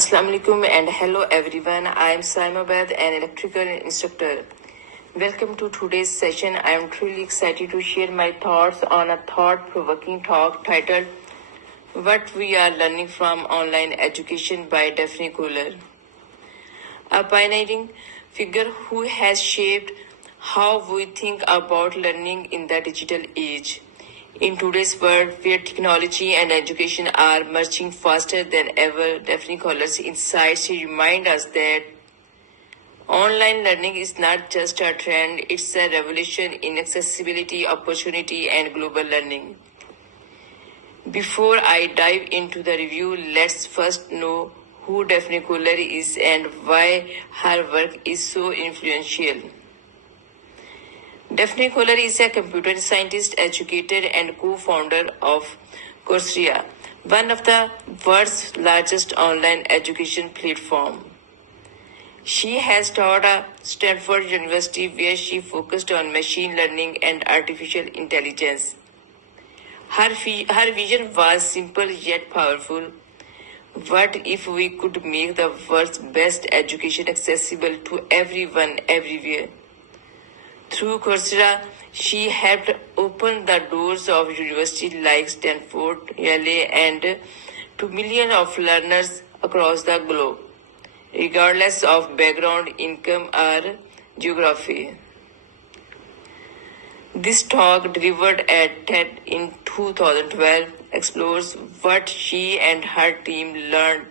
Assalamu alaikum and hello everyone. I am Saima Bad, an electrical instructor. Welcome to today's session. I am truly excited to share my thoughts on a thought-provoking talk titled What We Are Learning from Online Education by Daphne Kohler, a pioneering figure who has shaped how we think about learning in the digital age. In today's world, where technology and education are merging faster than ever, Daphne Kohler's insights remind us that online learning is not just a trend, it's a revolution in accessibility, opportunity, and global learning. Before I dive into the review, let's first know who Daphne Kohler is and why her work is so influential. Daphne Kohler is a computer scientist, educator, and co-founder of Coursera, one of the world's largest online education platform. She has taught at Stanford University where she focused on machine learning and artificial intelligence. Her vision was simple yet powerful. What if we could make the world's best education accessible to everyone, everywhere? Through Coursera, she helped open the doors of universities like Stanford, Yale, and to millions of learners across the globe, regardless of background, income, or geography. This talk, delivered at TED in 2012, explores what she and her team learned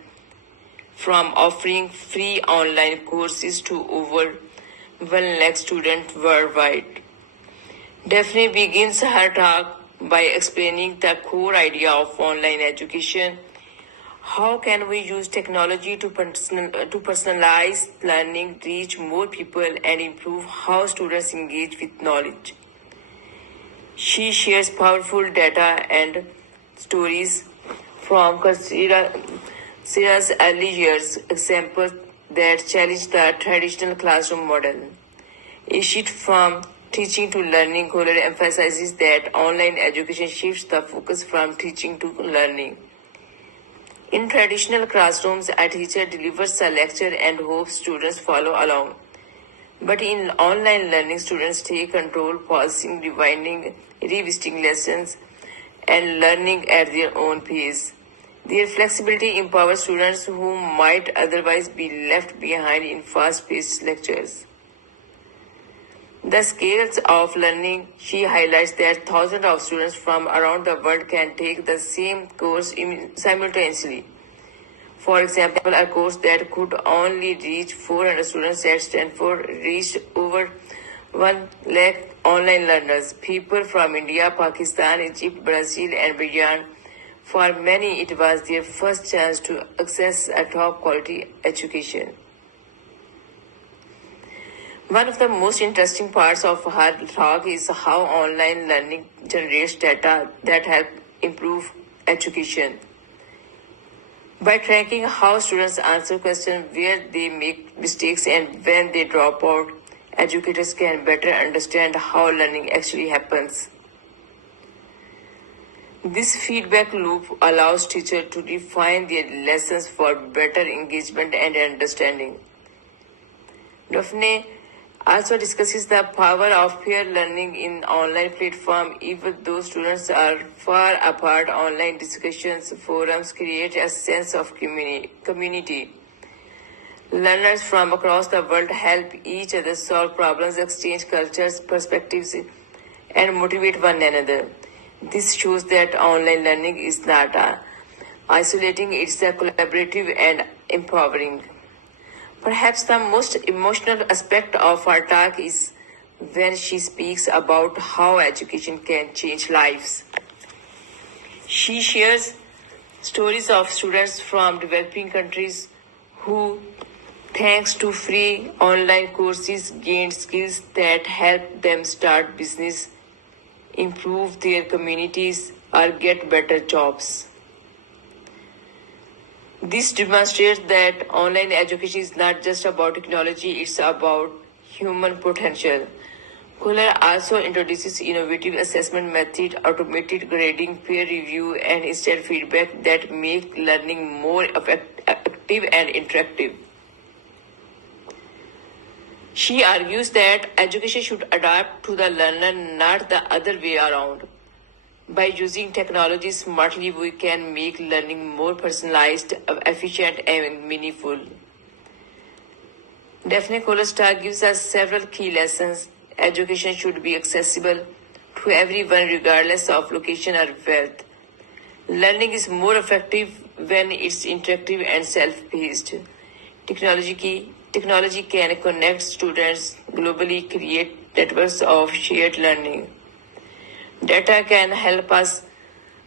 from offering free online courses to over 1 lakh students worldwide. Daphne begins her talk by explaining the core idea of online education. How can we use technology to personalize learning, reach more people, and improve how students engage with knowledge? She shares powerful data and stories from Coursera's early years, examples that challenge the traditional classroom model. A shift from teaching to learning, Kohler emphasizes that online education shifts the focus from teaching to learning. In traditional classrooms, a teacher delivers a lecture and hopes students follow along. But in online learning, students take control, pausing, rewinding, revisiting lessons, and learning at their own pace. Their flexibility empowers students who might otherwise be left behind in fast-paced lectures. The scales of learning, she highlights that thousands of students from around the world can take the same course simultaneously. For example, a course that could only reach 400 students at Stanford reached over 1 lakh online learners, people from India, Pakistan, Egypt, Brazil, and beyond. For many, it was their first chance to access a top quality education. One of the most interesting parts of her talk is how online learning generates data that help improve education. By tracking how students answer questions, where they make mistakes, and when they drop out, educators can better understand how learning actually happens. This feedback loop allows teachers to refine their lessons for better engagement and understanding. Daphne also discusses the power of peer learning in online platform. Even though students are far apart, online discussions forums create a sense of community. Learners from across the world help each other solve problems, exchange cultures, perspectives, and motivate one another. This shows that online learning is not isolating, it's a collaborative and empowering. Perhaps the most emotional aspect of our talk is when she speaks about how education can change lives. She shares stories of students from developing countries who, thanks to free online courses, gained skills that help them start business, improve their communities, or get better jobs. This demonstrates that online education is not just about technology, it's about human potential. Kohler also introduces innovative assessment methods, automated grading, peer review, and instant feedback that make learning more effective and interactive. She argues that education should adapt to the learner, not the other way around. By using technology smartly, we can make learning more personalized, efficient, and meaningful. Daphne Kolestar gives us several key lessons. Education should be accessible to everyone regardless of location or wealth. Learning is more effective when it's interactive and self-paced. Technology can connect students globally, create networks of shared learning. Data can help us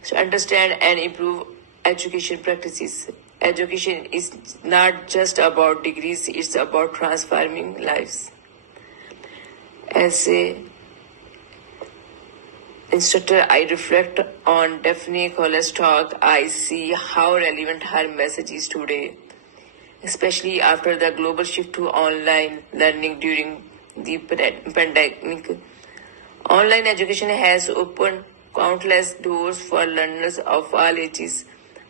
to understand and improve education practices. Education is not just about degrees, it's about transforming lives. As a instructor, I reflect on Daphne Coller's talk. I see how relevant her message is today, especially after the global shift to online learning during the pandemic. Online education has opened countless doors for learners of all ages,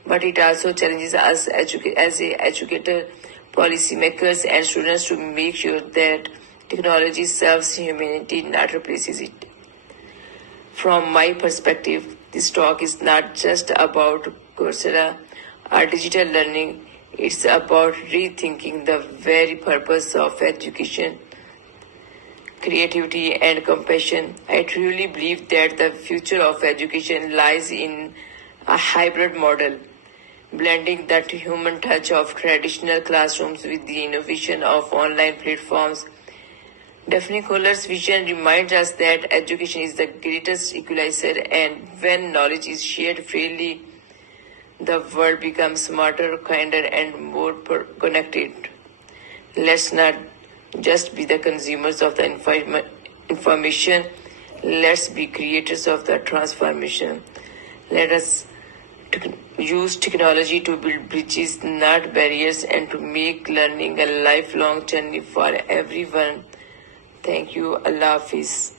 but it also challenges us as a educator, policymakers, and students to make sure that technology serves humanity, not replaces it. From my perspective, this talk is not just about Coursera or digital learning, it's about rethinking the very purpose of education, creativity, and compassion. I truly believe that the future of education lies in a hybrid model, blending that human touch of traditional classrooms with the innovation of online platforms. Daphne Koller's vision reminds us that education is the greatest equalizer, and when knowledge is shared freely, the world becomes smarter, kinder, and more connected. Let's not just be the consumers of the information, let's be creators of the transformation. Let us use technology to build bridges, not barriers, and to make learning a lifelong journey for everyone. Thank you. Allah Hafiz.